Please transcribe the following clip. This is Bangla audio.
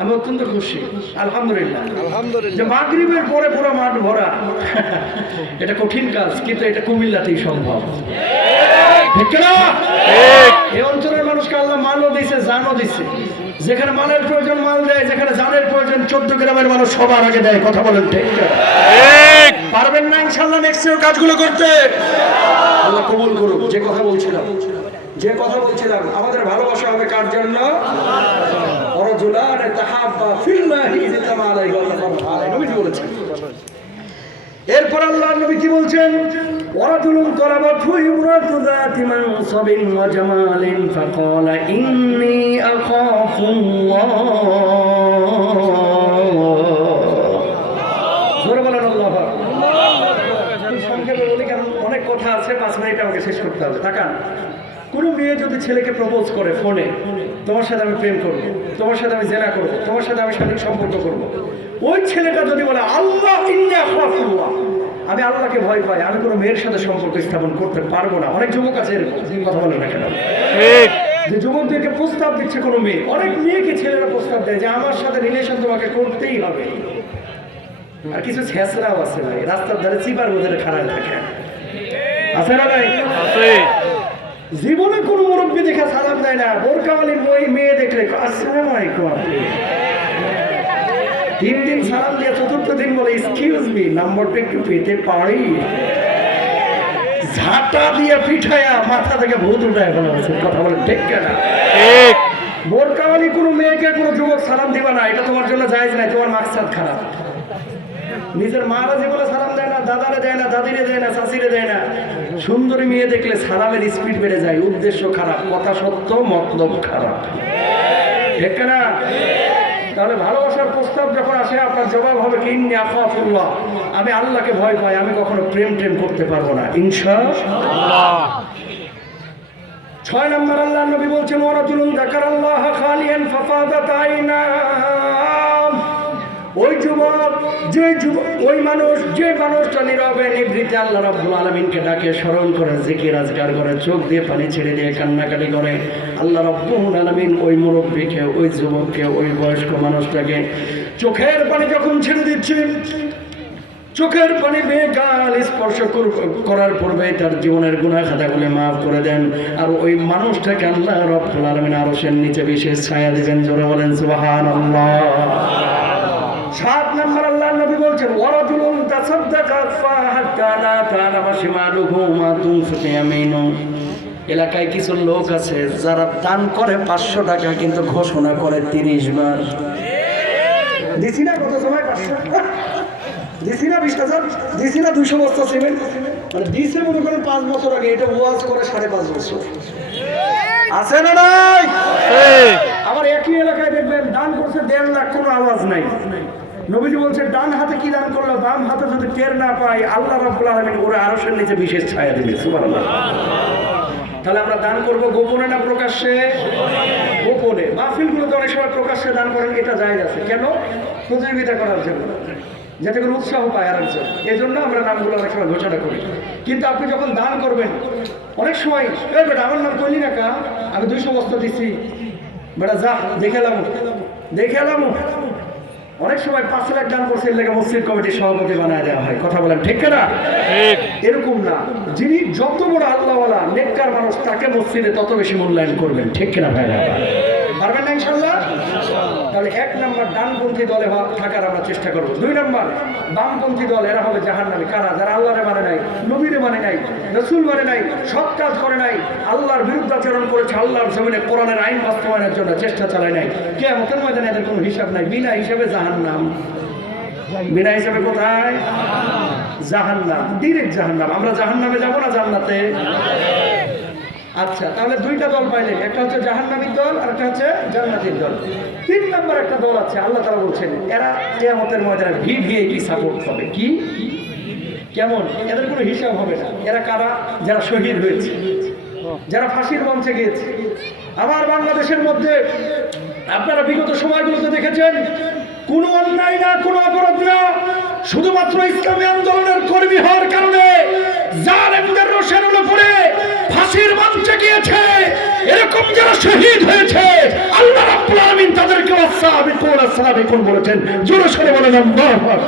আমি অত্যন্ত খুশি আলহামদুলিল্লাহ যে মাগরিবের পরে পুরো মাঠ ভরা। এটা কঠিন কাজ, কিন্তু এটা কুমিল্লাতেই সম্ভব। ঠিক না? এই অঞ্চলের মানুষকে আল্লাহ মালও দিছে, জানও দিছে। যেখানে মালের প্রয়োজন মাল দেয়, যেখানে জানের প্রয়োজন 14 গ্রামের মানুষ সবার আগে দেয়। কথা বলেন ঠিক? পারবেন না ইনশাআল্লাহ নেক্সট ইয়ার কাজগুলো করতে? আল্লাহ কবুল করুক। যে কথা বলছিলাম আমাদের ভালোবাসা হবে কার জন্য? ওয়ারাজুলান তাহাব্বা ফিল্লাহি ইজতামা আলাইহি ওয়া তাফাররাকা। নবী বলেছেন। এরপর আল্লাহর নবী কি বলছেন? ওয়ারাজুলুন তালাবাতহু ইমরাতু যাতি মানসাবিন ওয়া জামালিন ফাকালা ইন্নী আখাফুল্লাহ। জোরে বলেন আল্লাহু আকবার। সংক্ষেপে বলি, কারণ অনেক কথা আছে, 5 মিনিট আমাকে শেষ করতে হবে। তাকান, কোনো মেয়ে যদি ছেলেকে প্রপোজ করে ফোনে, তোমার সাথে আমি প্রেম করবো, তোমার সাথে আমি জেনা করবো, তোমার সাথে আমি শারীরিক সম্পর্ক করবো, ওই ছেলেটা যদি বলে আল্লাহ ইন্নী আখাফুল্লাহ, আমি আল্লাহকে ভয় পাই, আমি কোনো মেয়ের সাথে সম্পর্ক স্থাপন করতে পারবো না। অনেক যুবক আছে এরকম, কথা বলে না কেন? যে যুবকদেরকে প্রস্তাব দিচ্ছে কোনো মেয়ে, অনেক মেয়েকে ছেলেরা প্রস্তাব দেয় যে আমার সাথে রিলেশন তোমাকে করতেই হবে। আর কিছু ছেঁচড়াও আছে ভাই, রাস্তার ধারে চিপার বোধের খাড়ায় থাকে, আছে না ভাই? জীবনে কোনো মুরব্বী দেখে সালাম দেয় না, বোরকাওয়ালি মেয়ে দেখলে আসসালামু আলাইকুম, 3 দিন সালাম দিয়ে 4th দিন বলে এক্সকিউজ মি, নাম্বারটা একটু পেতে পারি? ঝাঁটা দিয়ে পিঠায়া মাথা থেকে ভূত উঠায় ফেলা হচ্ছে। কথা বলে ঠিক না? বোরকাওয়ালি কোনো মেয়েকে কোনো যুবক সালাম দিবা না, এটা তোমার জন্য জায়েজ নাই, তোমার মাকসাদ খারাপ। নিজের মারা জীবনে সালাম দেয় না, দাদারে দেয় না, দাদিরে দেয় না, চাচিরে দেয় না। সুন্দরী মেয়ে দেখলে সালামের স্পিড বেড়ে যায়। উদ্দেশ্য খারাপ, কথা সত্য, মতলব খারাপ। ঠিক না? তাহলে ভালোবাসার প্রস্তাব যখন আসে, আপনার জবাব হবে কি? ইন্নী আখাফুল্লাহ, আমি আল্লাহকে ভয় পাই, আমি কখনো প্রেম করতে পারবো না ইনশাআল্লাহ। 6 নম্বর আল্লাহ নবী বলছেন ওয়ারাজুলুন যাকারাল্লাহ খালিয়ান ফাফাদাত আইনা। ওই মানুষটা নীরবে নিভৃতে আল্লাহ রাব্বুল আলামিনকে ডাকে, স্মরণ করে, জিকির আজকার করে, চোখ দিয়ে পানি ছেড়ে দিয়ে কান্নাকাটি করে। আল্লাহ রাব্বুল আলামিন ওই মুরব্বীকে, ওই যুবককে, ওই বয়স্ক মানুষটাকে চোখের পানি যখন ছেড়ে দিচ্ছে, চোখের পানি বেয়ে গাল স্পর্শ করার পূর্বে তার জীবনের গুনাহ খাতাগুলো মাফ করে দেন। আর ওই মানুষটাকে আল্লাহ রাব্বুল আলামিন আরশের নিচে বিশেষ ছায়া দিবেন। জোরে বলেন সুবহানাল্লাহ। 7 নম্বর আল্লাহর নবী বলছেন ওয়ারাজুলুন তাসাদদাকা ফাহাত্তা লা তা'লামা শিমালুহু মা তুনফিকু ইয়ামিনুহু। এলাকায় কিছু লোক আছে যারা দান করে 500 টাকা, কিন্তু ঘোষণা করে 30 বার। দিছি না কত সময় 500, দিছি না 20,000, দিছি না 200 বস্তা সিমেন্ট, মানে দিছে মনে করেন 5 বছর আগে, এটা ওয়াজ করে 5.5 বছর। আছে না নাই? আবার একই এলাকায় দেখবেন দান করছে 1.5 লাখ, কোনো আওয়াজ নাই। নবীজি বলছেন ডান হাতে কি দান করলো, বাম হাতে যদি টের না পাই, আল্লাহ রাব্বুল আলামিন ওরে আরশের নিচে বিশেষ ছায়া দিবে। সুবহানাল্লাহ। তাহলে আমরা দান করব গোপনে না প্রকাশ্যে? গোপনে। মাহফিলগুলোতে অনেক সময় প্রকাশ্যে দান করেন, এটা জায়েজ আছে। কেন? প্রতিযোগিতা করার জন্য, যাতে করে উৎসাহ পায় আরেকজন। এই জন্য আমরা নামগুলো অনেক সময় ঘোষণা করি। কিন্তু আপনি যখন দান করবেন, অনেক সময় বেটা আমার নাম করলি না কা, আমি 200 বস্তা দিচ্ছি, বেটা যা দেখেলাম। অনেক সময় 5 লাখ দান করছে, এর লেগে মসজিদ কমিটির সভাপতি বানায় দেওয়া হয়। কথা বলেন ঠিক না? এরকম না, যিনি যত বড় আল্লাহওয়ালা নেককার মানুষ, তাকে মসজিদে তত বেশি মূল্যায়ন করবেন। ঠিক না ভাইরা? পারবেন না ইনশাআল্লাহ? তাহলে 1 নম্বর ডানপন্থী দলে থাকার আমরা চেষ্টা করব। 2 নম্বর বামপন্থী দল, এরা হবে জাহান্নামী। কারা? যারা আল্লাহরে মানে নাই, নবীরে মানে নাই, রাসূল মানে নাই, সৎ কাজ করে নাই, আল্লাহর বিরুদ্ধাচরণ করেছে, আল্লাহর জমিনে কোরআনের আইন বাস্তবায়নের জন্য চেষ্টা চালায় নাই। কিয়ামতের ময়দানে এদের কোনো হিসাব নাই। বিনা হিসাবে জাহান্নাম। বিনা হিসাবে কোথায়? জাহান্নাম, ডিরেক্ট জাহান্নাম। আমরা জাহান্নামে যাব না জান্নাতে? আচ্ছা, তাহলে 2টা দল পাইলেন, একটা হচ্ছে জাহান্নামীর দল আর একটা হচ্ছে জান্নাতীর দল। 3 নম্বর একটা দল আছে, আল্লাহ তাআলা বলছেন এরা কিয়ামতের ময়দানে ভিভিআইপি সাপোর্ট পাবে। কি কেমন? এদের কোনো হিসাব হবে না। এরা কারা? যারা শহীদ হয়েছে, যারা ফাঁসির মঞ্চে গিয়েছে। আমার বাংলাদেশের মধ্যে আপনারা বিগত সময়গুলোতে দেখেছেন, কোনো অন্যায় না, কোনো অপরাধ না, শুধুমাত্র ইসলামী আন্দোলনের কর্মী হওয়ার কারণে জালেমদের রোষের উপরে ফাঁসির মঞ্চে গিয়েছে, এরকম যারা শহীদ হয়েছে আল্লাহ রাব্বুল আলামিন তাদেরকে ওয়াসাবিকুন বলেছেন। জোরে সরে বলেন আল্লাহু আকবার।